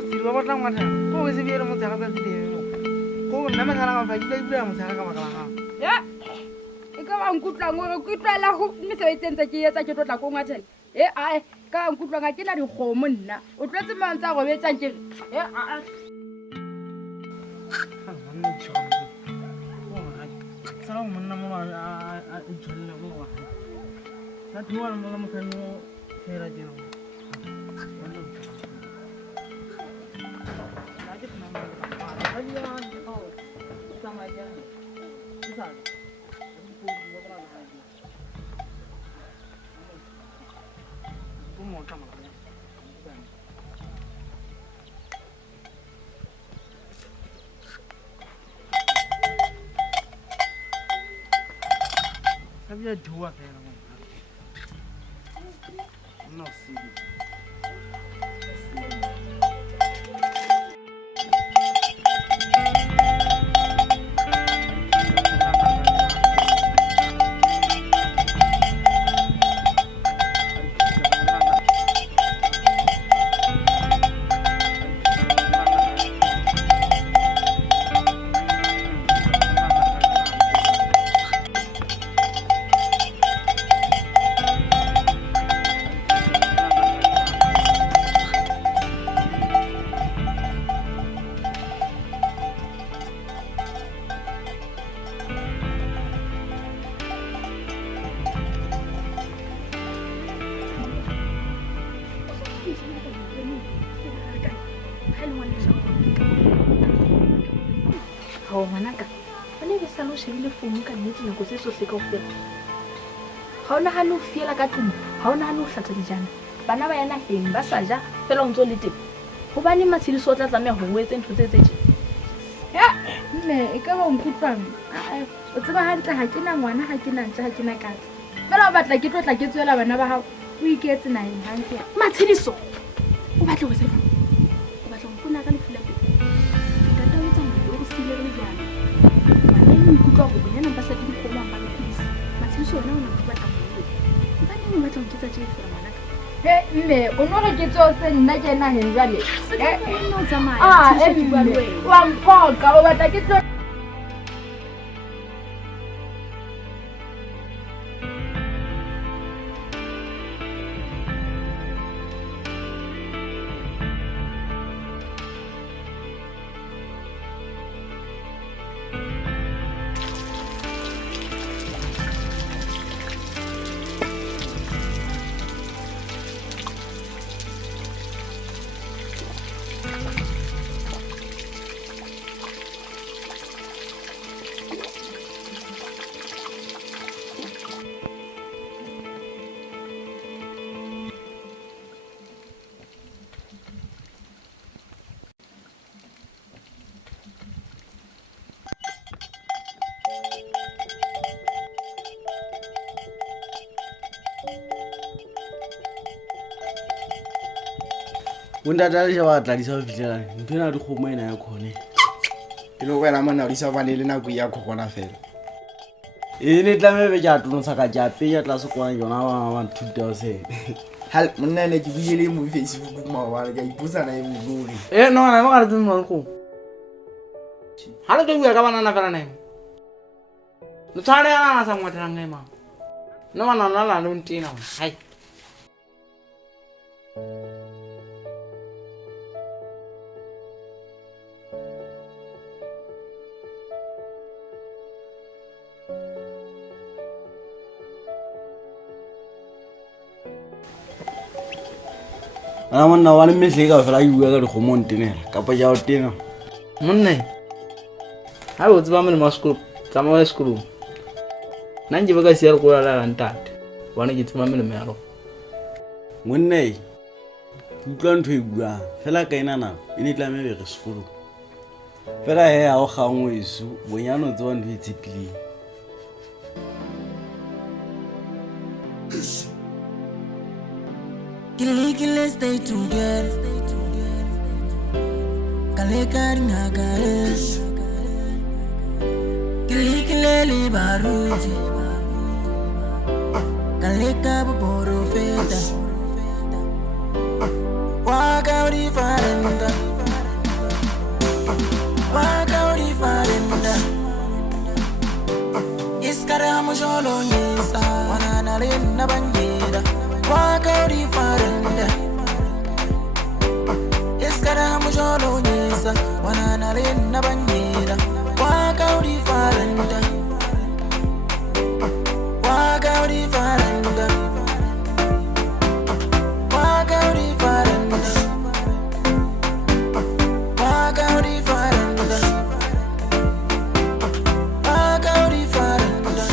Silo ba tlang matha ko se biere mo tsaka tsa dilemo go nna mathala ga ba ile mo tsaka ka makala ga ya e ka ba nkutlang gore ke tlala go mesebetsentse ke etsa ke tlotla ko ngathela a ka nkutlwa ga ke na dikgomo nna o tletse mantsa go betsang ke a tsara monna mo a tshwelle mo wa na twa mo mo kano fera dino Sabia jua fela mo. No sidi. Oh, manaka. Bane be sa lo shebile phone ka nnete nako se tsohle ka ofela. Ha ona ha no fiela ka tlung, ha ona ha no hlatsa dijana. Bana ba yana heng ba sa ja, fela o ntso le teng. Hobane matshediso o tla tlameha ho etse ntho tse tse. ya nne e ka ba nkutlang o tseba hantle ha ke na ngwana ha ke na ntse ha ke na katse fela o batla ke tlotla ke tswela bana ba hao o iketse naheng hantle Matshediso. O batla ho tseba. O batla ho mpona ka lefula pele. Ka tla etsa mo o sile le jana. Bana e ikutlwa go bona ba sa di khoma ba lepisa. Matshediso ona ona ba batla go etsa. Bana e batla ho ketsa tse fela manaka. mme o no re ke tsotse nna ke naheng jwale No tsamaya. wa mphoka o batla ke tlo Undata le jwa tla di sa fitlela ntwe na di kgomo ena ya khone ke lo wena mona di sa bane le nako ya khokona fela e ne tla mebe ja tono sa ka ja pe ya tla se kwana jona ba 2000 hal monna ne ke bile mo Facebook ma wa ga ipusa na e buguri no na mo ga re mo go hala ke bua ka banana fela ne no tshwane ana sa ngwathang e ma no banana la no ntina hai ana monna wa le mehle ka fela bua ka dikgomo ntenela kapa ja o tena monne ha o tsaba mo masko tsama wa sekolo nna nje ba ka sia go la ntate bona ke tsama mo mero monna utlwa ntho e bua fela ka ina na ine tla me be sekolo fela he ha o gangwe isu bonyano tse ba ntho e tsepileng Can we stay together? Kilikileli baruti Kalika borofeta Waka uri farenda Iskara mujolo nyisa Wanana rinna bangira Waka uri farenda Iskara mujolo nyisa Wanana rinna bangira Waka uri farenda Waka uri farenda Waka uri farenda Waka uri farenda Waka uri farenda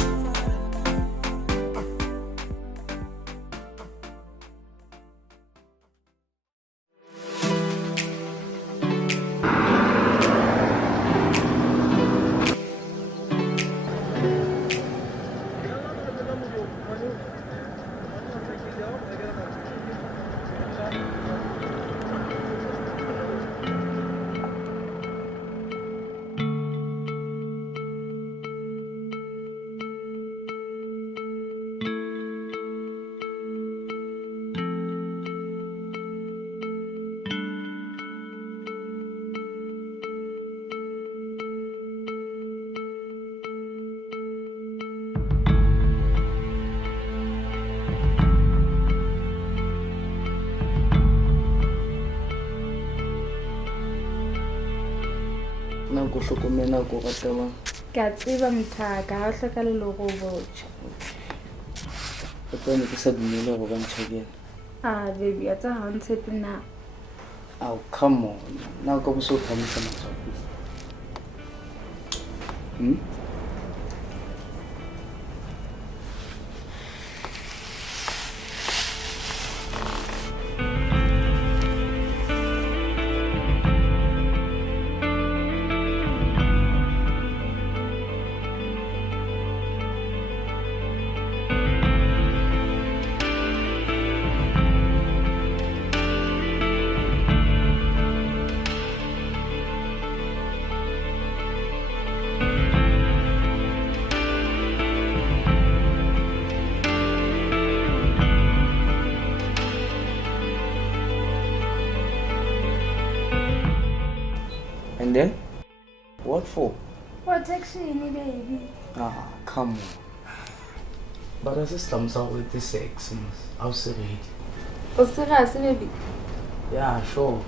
Nako hlokomela ko rata ba. Ke a tseba mthaka ha o hloka le go botša. Ke tsene ke sa dumele go ba ntshakela. Baby a tsa ha o ntshepe na. Oh, come on. Now go so phamisa matsoali. And then? What for? Protection, baby. Ah, come on. But as a slum out with the sex, I'll say it. O serious, baby? Yeah, sure.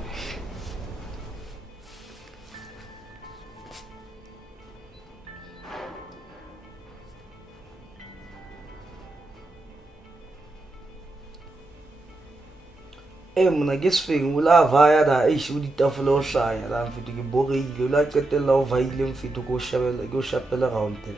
Mna ke sefeng o la vaya da o ditafole o hlanya la mfete ke boreile o la qetella o vaile mfete ko shapela round there.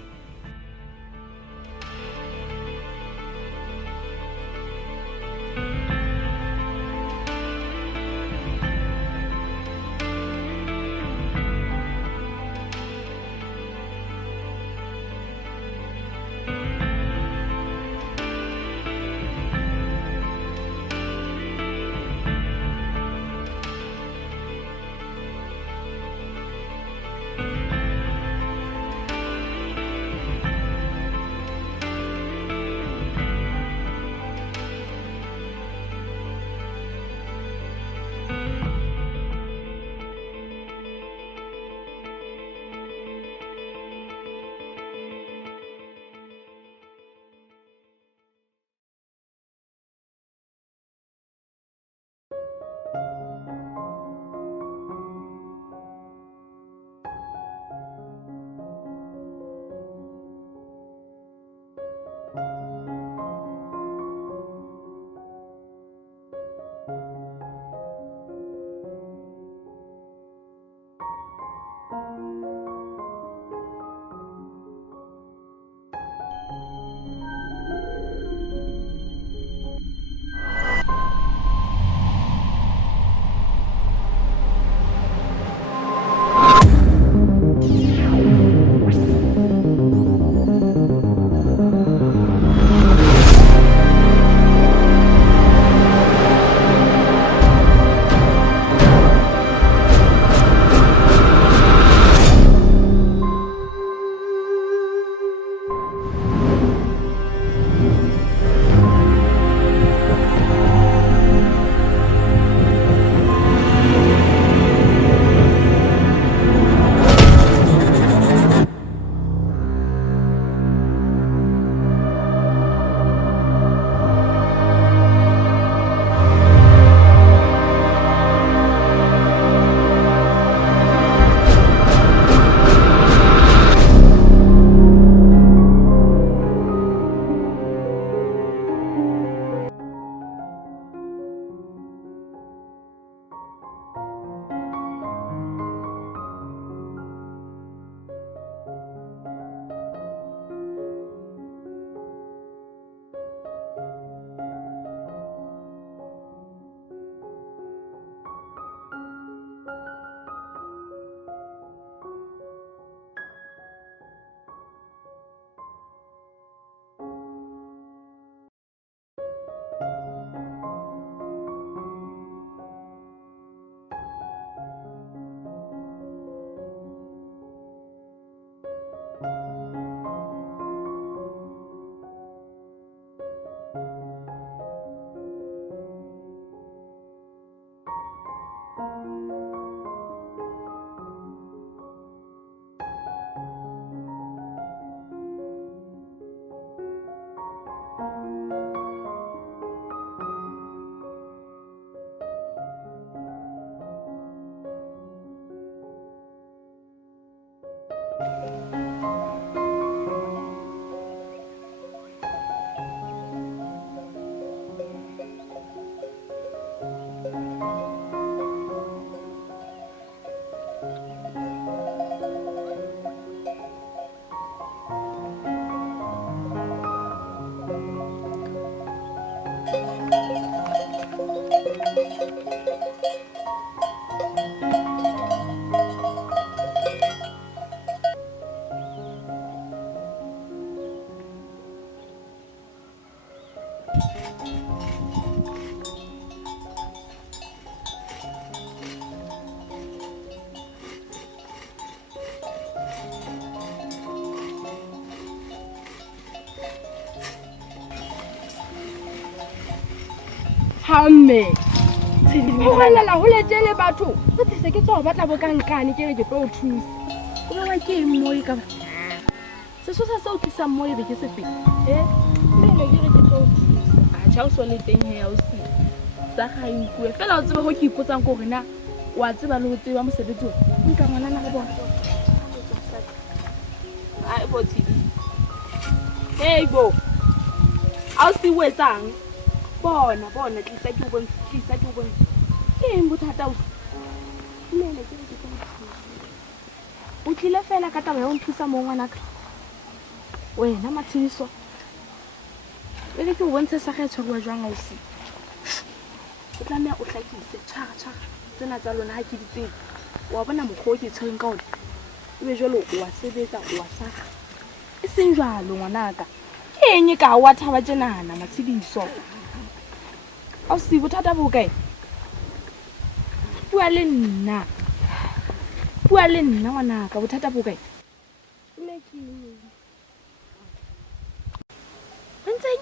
hamme ho holela ho letele batho o tsese ke tswa batla bokankane ke re ke tlo o thusa o ba ke mo e ka ba sesosa sa o tlisa mo e be ke sefe nne ke re ke tlo o thusa a tjha o so le teng he ya o si sa ga inkwe fela o tsebe ho ke ipotsang ko rena wa tseba le ho tseba mosebetsi o nka ngwanana re bona ai botsi hey bo a si wetsang bona tlisa ke o bontshe eng bothata o nne ke re ke tlo o tlile fela ka taba ya o nthusa mo ngwanaka wena Matshidiso e ke o bontshe sa ga tshwarwa jwang o si o tlameha o hlakise tshara tsena tsa lona ha ke di tsebe wa bona mokgwa o ke tshwereng ka ona ebe jwalo wa sebetsa wa saga e seng jwalo ngwanaka eng ka wa thaba tjenana Matshidiso a se bothata bo kae bua le nna ngwanaka bothata bo kae Wenzeng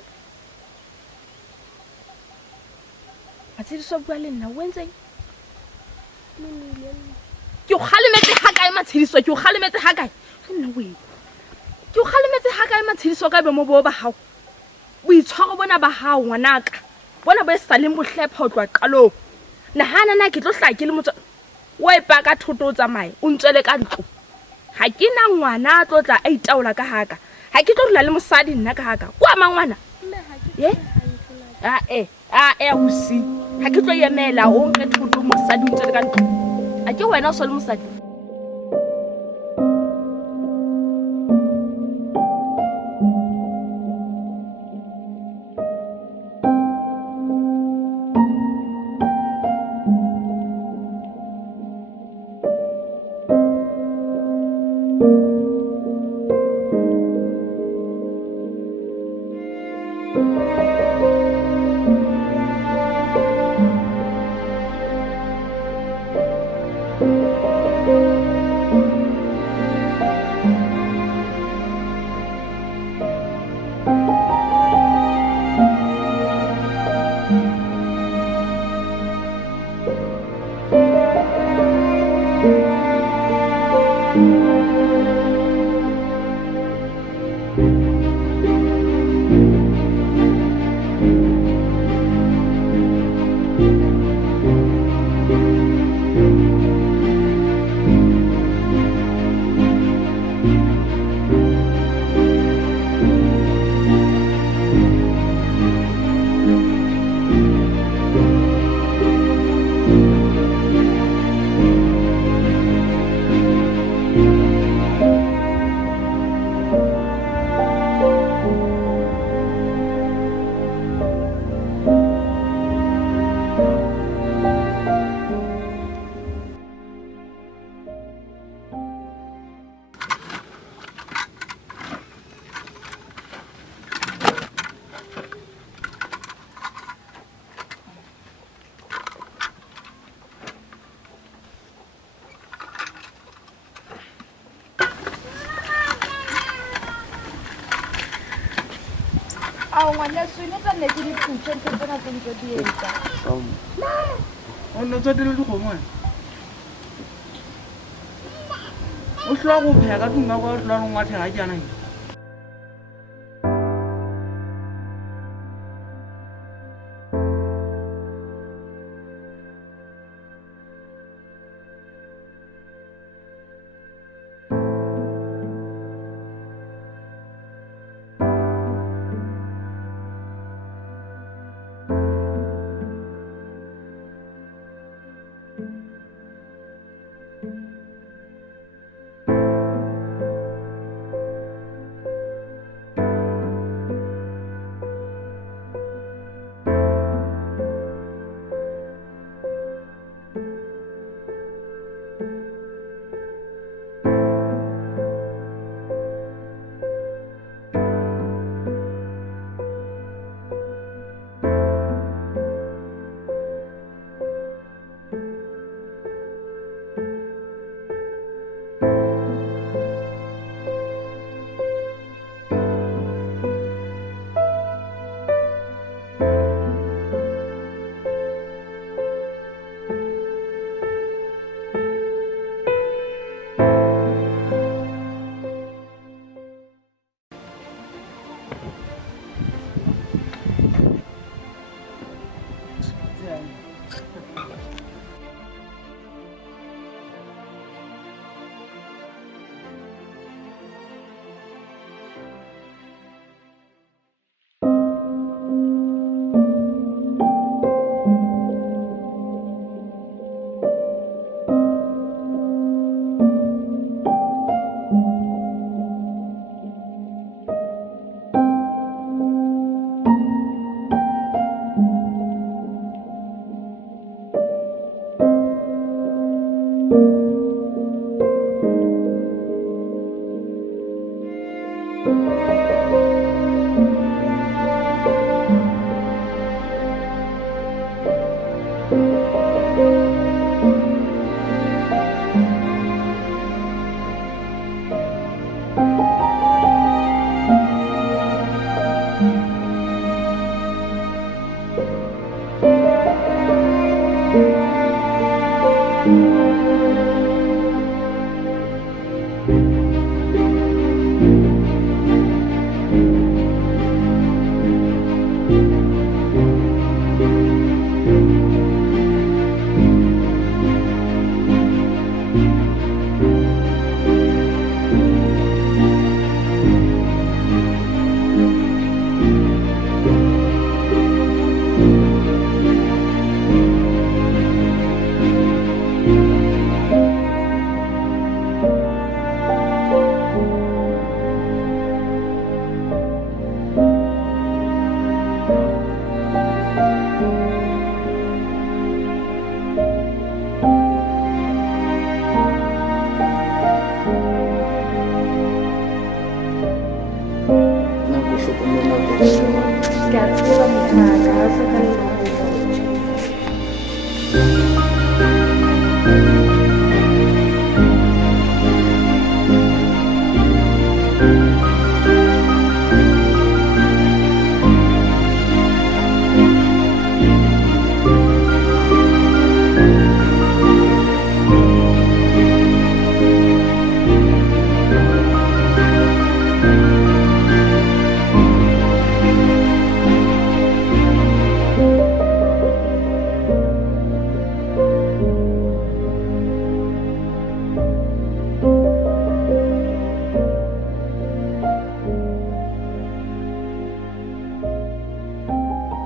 Matshidiso bua le nna wenzeng ke o kgalemetse ha kae Matshidiso ke o kgalemetse ha kae nna we ke o kgalemetse ha kae Matshidiso ka be mo bo ba hao boitshwaro bona ba hao ngwanaka bona ba sa le mohlepha o tloa qalong nahana na ke tlo hlake le motho o epa ka thoto o tsamaye o ntswele ka ntlo ha ke na ngwana a tlotla a itaola ka haka ha ke tlo dula le mosadi nna ka haka kwa mangwana o si ha ke tlo yemela o nke thoto mosadi o ntswele ka ntlo a ke wena o so le mosadi ngwana swine tsa nne ke diputse ntse tsena tse ntse di etsa o no tsotile dikgomo o hloa go pheya ka tunga kwa o hloa go ngwathega ke yana